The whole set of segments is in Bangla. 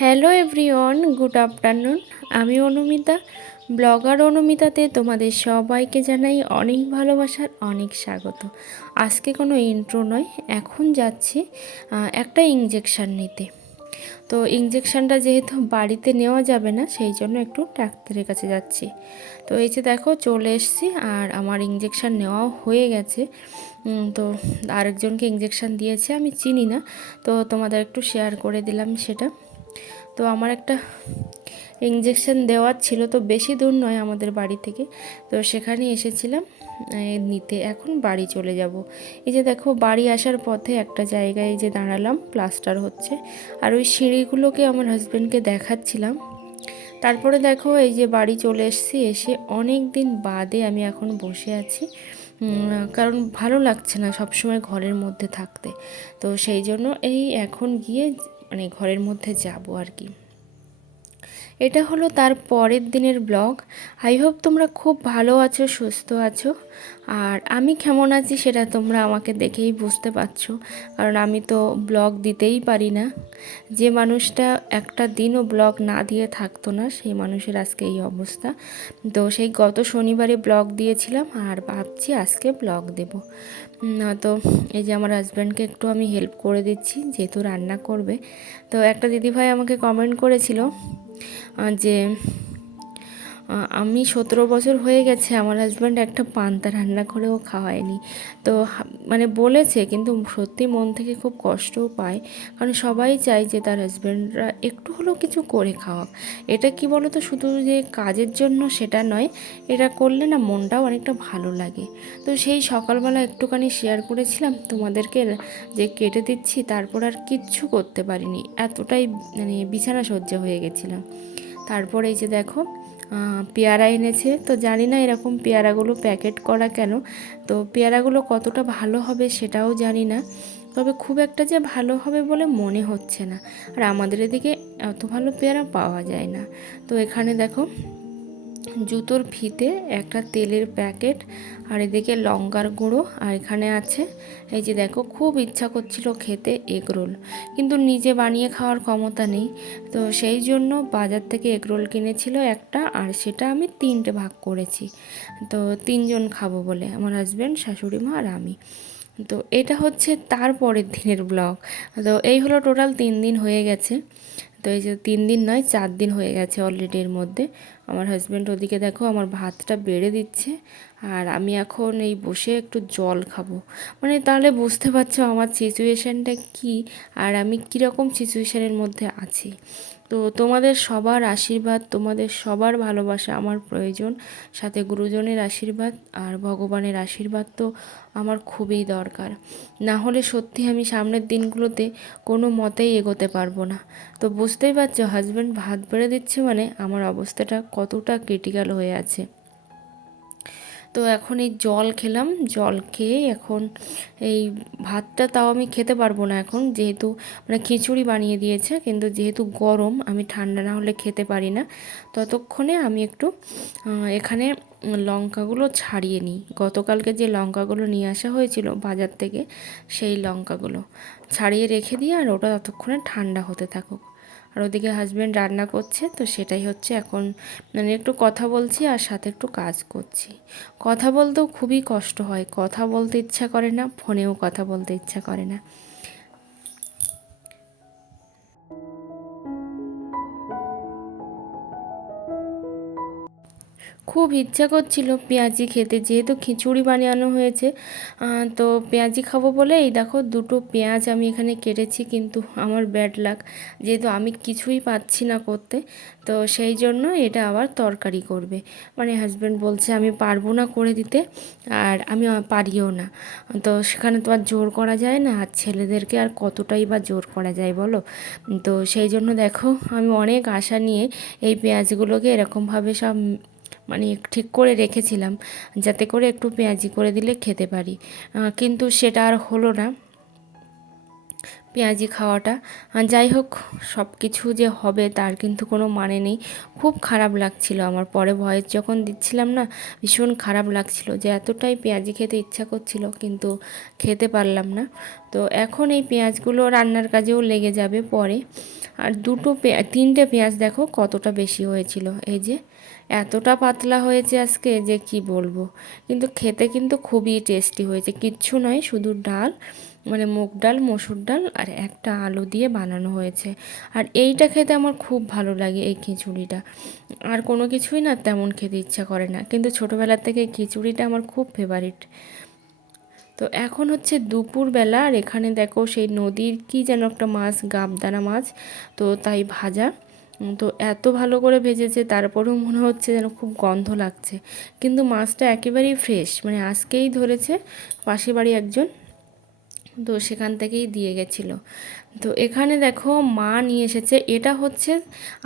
Hello everyone, good afternoon. আমি অনুমিতা, ব্লগার অনুমিতাতে তোমাদের সবাইকে জানাই অনেক ভালোবাসার অনেক স্বাগত। আজকে কোনো ইন্ট্রো নয়, এখন যাচ্ছি একটা ইঞ্জেকশান নিতে। তো ইঞ্জেকশানটা যেহেতু বাড়িতে নেওয়া যাবে না, সেই জন্য একটু ডাক্তারের কাছে যাচ্ছি। তো এই যে দেখো, চলে এসেছি, আর আমার ইঞ্জেকশান নেওয়াও হয়ে গেছে। তো আরেকজনকে ইঞ্জেকশান দিয়েছে, আমি চিনি না। তো তোমাদের একটু শেয়ার করে দিলাম সেটা। তো আমার একটা ইঞ্জেকশন দেওয়ার ছিল, তো বেশি দূর নয় আমাদের বাড়ি থেকে। তো সেখানে এসেছিলাম নিতে। এখন বাড়ি চলে যাব। এই যে দেখো, বাড়ি আসার পথে একটা জায়গায় যে দাঁড়ালাম প্লাস্টার হচ্ছে। আর ওই সিঁড়িগুলোকে আমার হাজব্যান্ডকে দেখাচ্ছিলাম। তারপরে দেখো, এই যে বাড়ি চলে এসেছি, এসে অনেক দিন বাদে আমি এখন বসে আছি। কারণ ভালো লাগছে না সবসময় ঘরের মধ্যে থাকতে। তো সেই জন্য এই এখন গিয়ে মানে ঘরের মধ্যে যাব আর কি। এটা হলো তার পরের দিনের ব্লগ। আই হোপ তোমরা খুব ভালো আছো, সুস্থ আছো। আর আমি কেমন আছি সেটা তোমরা আমাকে দেখেই বুঝতে পারছ। কারণ আমি তো ব্লগ দিতেই পারি না। যে মানুষটা একটা দিনও ব্লগ না দিয়ে থাকতো না, সেই মানুষের আজকে এই অবস্থা। তো সেই গত শনিবারে ব্লগ দিয়েছিলাম আর ভাবছি আজকে ব্লগ দেব। তো এই যে আমার হাজব্যান্ডকে একটু আমি হেল্প করে দিচ্ছি, যেহেতু রান্না করবে। তো একটা দিদিভাই আমাকে কমেন্ট করেছিল যে আহ, আমি সতেরো বছর হয়ে গেছে, আমার হাজব্যান্ড একটা পান্তা রান্না করেও খাওয়ায়নি। তো মানে বলেছে, কিন্তু সত্যি মন থেকে খুব কষ্টও পায়। কারণ সবাই চায় যে তার হাজব্যান্ডরা একটু হলেও কিছু করে খাওয়াক। এটা কি বলো তো শুধু যে কাজের জন্য সেটা নয়, এটা করলে না মনটাও অনেকটা ভালো লাগে। তো সেই সকালবেলা একটুখানি শেয়ার করেছিলাম তোমাদেরকে যে কেটে দিচ্ছি, তারপর আর কিচ্ছু করতে পারিনি। এতটাই মানে বিছানা সজ্জা হয়ে গেছিলাম। তারপর এই যে দেখো পেয়ারা এনেছে। তো জানি না এরকম পেয়ারাগুলো প্যাকেট করা কেন। তো পেয়ারাগুলো কতটা ভালো হবে সেটাও জানি না। তবে খুব একটা যে ভালো হবে বলে মনে হচ্ছে না। আর আমাদের এদিকে এত ভালো পেয়ারা পাওয়া যায় না। তো এখানে দেখো জুতোর ফিতে একটা তেলের প্যাকেট, আর এদিকে লঙ্কার গুঁড়ো, আর এখানে আছে, এই যে দেখো, খুব ইচ্ছা করছিল খেতে এগরোল কিন্তু নিজে বানিয়ে খাওয়ার ক্ষমতা নেই। তো সেই জন্য বাজার থেকে এগরোল কিনেছিল একটা, আর সেটা আমি তিনটে ভাগ করেছি। তো তিনজন খাব বলে, আমার হাজব্যান্ড শাশুড়ি মা, আর আমি। তো এটা হচ্ছে তার পরের দিনের ব্লগ তো এই হলো টোটাল তিন দিন হয়ে গেছে। তো এই যে তিন দিন নয়, চার দিন হয়ে গেছে অলরেডি এর মধ্যে। আমার হাজব্যান্ড ওদিকে দেখো আমার ভাতটা বেড়ে দিচ্ছে, আর আমি এখন এই বসে একটু জল খাব। মানে তাহলে বুঝতে পারছ আমার সিচুয়েশানটা কি, আর আমি কীরকম সিচুয়েশানের মধ্যে আছি। তো তোমাদের সবার আশীর্বাদ, তোমাদের সবার ভালোবাসা আমার প্রয়োজন। সাথে গুরুজনের আশীর্বাদ আর ভগবানের আশীর্বাদ তো আমার খুবই দরকার। না হলে সত্যি আমি সামনের দিনগুলোতে কোনো মতেই এগোতে পারব না। তো বুঝতেই পারছ হাজব্যান্ড ভাত বেড়ে দিচ্ছে মানে আমার অবস্থাটা কতটা ক্রিটিক্যাল হয়ে আছে। তো এখন এই জল খেলাম, জল খেয়ে এখন এই ভাতটা তাও আমি খেতে পারব না এখন। যেহেতু মানে খিচুড়ি বানিয়ে দিয়েছে, কিন্তু যেহেতু গরম, আমি ঠান্ডা না হলে খেতে পারি না। ততক্ষণে আমি একটু এখানে লঙ্কাগুলো ছাড়িয়ে নিই। গতকালকে যে লঙ্কাগুলো নিয়ে আসা হয়েছিল বাজার থেকে, সেই লঙ্কাগুলো ছাড়িয়ে রেখে দিয়ে আর ওটা ততক্ষণে ঠান্ডা হতে থাকুক। আর ওদিকে হাজব্যান্ড রান্না করছে, তো সেটাই হচ্ছে এখন মানে একটু কথা বলছি আর সাথে একটু কাজ করছি। কথা বলতেও খুবই কষ্ট হয়, কথা বলতে ইচ্ছা করে না, ফোনেও কথা বলতে ইচ্ছা করে না। খুব ইচ্ছা করছিল পেঁয়াজি খেতে, যেহেতু খিচুড়ি বানানো হয়েছে। তো পেঁয়াজি খাব বলে এই দেখো দুটো পেঁয়াজ আমি এখানে কেটেছি, কিন্তু আমার ব্যাড লাক যেহেতু আমি কিছুই পাচ্ছি না করতে, তো সেই জন্য এটা আবার তরকারি করবে। মানে হাজব্যান্ড বলছে আমি পারব না করে দিতে, আর আমি পারিও না। তো সেখানে তো আর জোর করা যায় না, আর ছেলেদেরকে আর কতটাই বা জোর করা যায় বলো? তো সেই জন্য দেখো, আমি অনেক আশা নিয়ে এই পেঁয়াজগুলোকে এরকমভাবে সব মানে ঠিক করে রেখেছিলাম, যাতে করে একটু পেঁয়াজি করে দিলে খেতে পারি। কিন্তু সেটা আর হলো না। পেঁয়াজি খাওয়াটা। যাই হোক সব কিছু যে হবে তার কিন্তু কোনো মানে নেই। খুব খারাপ লাগছিল আমার। পরে ভয়েস যখন দিচ্ছিলাম না, ভীষণ খারাপ লাগছিল যে এতটাই পেঁয়াজি খেতে ইচ্ছা করছিল কিন্তু খেতে পারলাম না। তো এখন এই পেঁয়াজগুলো রান্নার কাজেও লেগে যাবে পরে। আর দুটো পেঁয়া তিনটে পেঁয়াজ দেখো কতটা বেশি হয়েছিল। এই যে এতটা পাতলা হয়েছে আজকে যে কি বলব? কিন্তু খেতে কিন্তু খুবই টেস্টি হয়েছে। কিচ্ছু নয়, শুধু ডাল মানে মুগ ডাল, মসুর ডাল আর একটা আলু দিয়ে বানানো হয়েছে। আর এইটা খেতে আমার খুব ভালো লাগে এই খিচুড়িটা। আর কোনো কিছুই না তেমন খেতে ইচ্ছা করে না। কিন্তু ছোটোবেলার থেকে এই খিচুড়িটা আমার খুব ফেভারিট তো এখন হচ্ছে দুপুরবেলা আর এখানে দেখো সেই নদীর কি যেন একটা মাছ, গাবদানা মাছ, তো তাই ভাজা। তো এত ভালো করে ভেজেছে, তারপরেও মনে হচ্ছে যেন খুব গন্ধ লাগছে। কিন্তু মাছটা একেবারেই ফ্রেশ মানে আজকেই ধরেছে পাশে বাড়ি একজন। তো সেখান থেকেই দিয়ে গেছিল। তো এখানে দেখো মা নিয়ে এসেছে। এটা হচ্ছে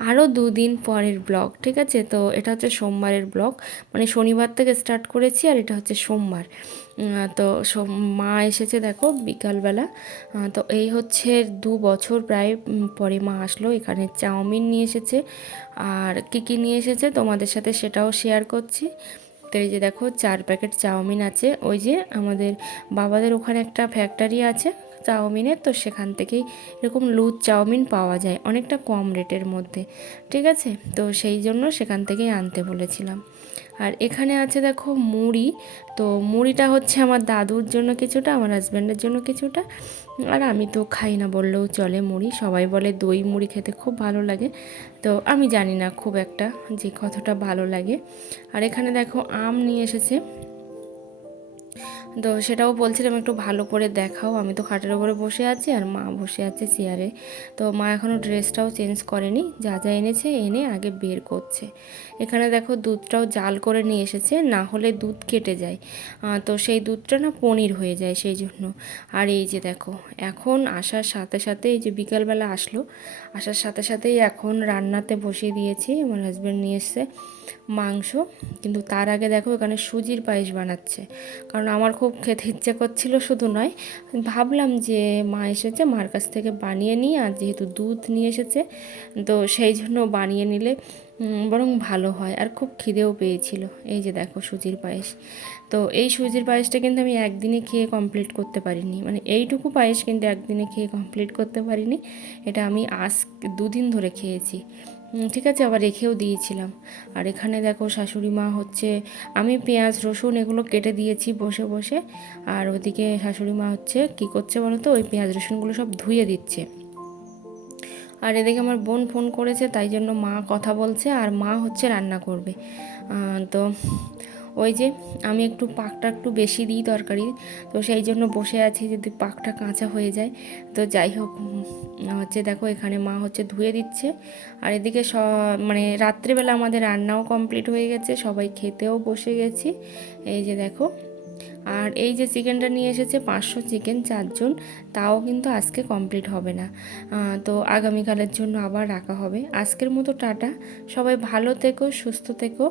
আরও দুদিন পরের ব্লগ, ঠিক আছে? তো এটা হচ্ছে সোমবারের ব্লগ। মানে শনিবার থেকে স্টার্ট করেছি আর এটা হচ্ছে সোমবার। তো মা এসেছে দেখো বিকালবেলা। তো এই হচ্ছে দু বছর প্রায় পরে মা আসলো। এখানে চাউমিন নিয়ে এসেছে। আর কী কী নিয়ে এসেছে তোমাদের সাথে সেটাও শেয়ার করছি। তো এই যে দেখো চার প্যাকেট চাউমিন আছে, ওই যে আমাদের বাবাদের ওখানে একটা ফ্যাক্টরি আছে চাউমিনের, তো সেখান থেকেই এরকম লুজ চাউমিন পাওয়া যায়, অনেকটা কম রেটের মধ্যে, ঠিক আছে? তো সেই জন্য সেখান থেকেই আনতে বলেছিলাম। আর এখানে আছে দেখো মুড়ি। তো মুড়িটা হচ্ছে আমার দাদুর জন্য কিছুটা, আমার হাজব্যান্ডের জন্য কিছুটা। আর আমি তো খাই না বললেও চলে মুড়ি। সবাই বলে দই মুড়ি খেতে খুব ভালো লাগে। তো আমি জানি না খুব একটা যে কতটা ভালো লাগে। আর এখানে দেখো আম নিয়ে এসেছে। তো সেটাও বলছিলাম একটু ভালো করে দেখাও। আমি তো খাটের ওপরে বসে আছি আর মা বসে আছে চেয়ারে তো মা এখনও ড্রেসটাও চেঞ্জ করেনি। যা যা এনেছে এনে আগে বের করছে। এখানে দেখো দুধটাও জাল করে নিয়ে এসেছে, না হলে দুধ কেটে যায়। তো সেই দুধটা না পনির হয়ে যায় সেই জন্য। আর এই যে দেখো, এখন আসার সাথে সাথে এই যে বিকালবেলা আসলো, আসার সাথে সাথেই এখন রান্নাতে বসিয়ে দিয়েছি। আমার হাজব্যান্ড নিয়ে এসছে মাংস। কিন্তু তার আগে দেখো এখানে সুজির পায়েস বানাচ্ছে। কারণ আমার খুব খেতে ইচ্ছে করছিল শুধু নয়, ভাবলাম যে মা এসেছে, মার কাছ থেকে বানিয়ে নিই, আর যেহেতু দুধ নিয়ে এসেছে, তো সেই জন্য বানিয়ে নিলে বরং ভালো হয়, আর খুব খিদেও পেয়েছিল। এই যে দেখো সুজির পায়েস। তো এই সুজির পায়েসটা কিন্তু আমি একদিনে খেয়ে কমপ্লিট করতে পারিনি। মানে এইটুকু পায়েস কিন্তু একদিনে খেয়ে কমপ্লিট করতে পারিনি। এটা আমি আজ দুদিন ধরে খেয়েছি। ঠিক আছে, আবার রেখেও দিয়েছিলাম। আর এখানে দেখো শাশুড়ি মা হচ্ছে, আমি পেঁয়াজ, রসুন এগুলো কেটে দিয়েছি বসে বসে। আর ওদিকে শাশুড়ি মা হচ্ছে, কি করছে বলো তো? ওই পেঁয়াজ, রসুনগুলো সব ধুয়ে দিচ্ছে। আর এদিকে আমার বোন ফোন করেছে, তাই জন্য মা কথা বলছে, আর মা হচ্ছে রান্না করবে। তো ওই যে আমি একটু পাকটা একটু বেশি দিই তরকারি, তো সেই জন্য বসে আছি যদি পাকটা কাঁচা হয়ে যায়। তো যাই হোক হচ্ছে দেখো এখানে মা হচ্ছে ধুয়ে দিচ্ছে। আর এদিকে স মানে রাত্রেবেলা আমাদের রান্নাও কমপ্লিট হয়ে গেছে, সবাই খেতেও বসে গেছি। এই যে দেখো, আর এই যে চিকেনটা নিয়ে এসেছে পাঁচশো চিকেন চারজন, তাও কিন্তু আজকে কমপ্লিট হবে না। তো আগামীকালের জন্য আবার রাখা হবে। আজকের মতো টাটা, সবাই ভালো থেকো, সুস্থ থেকো।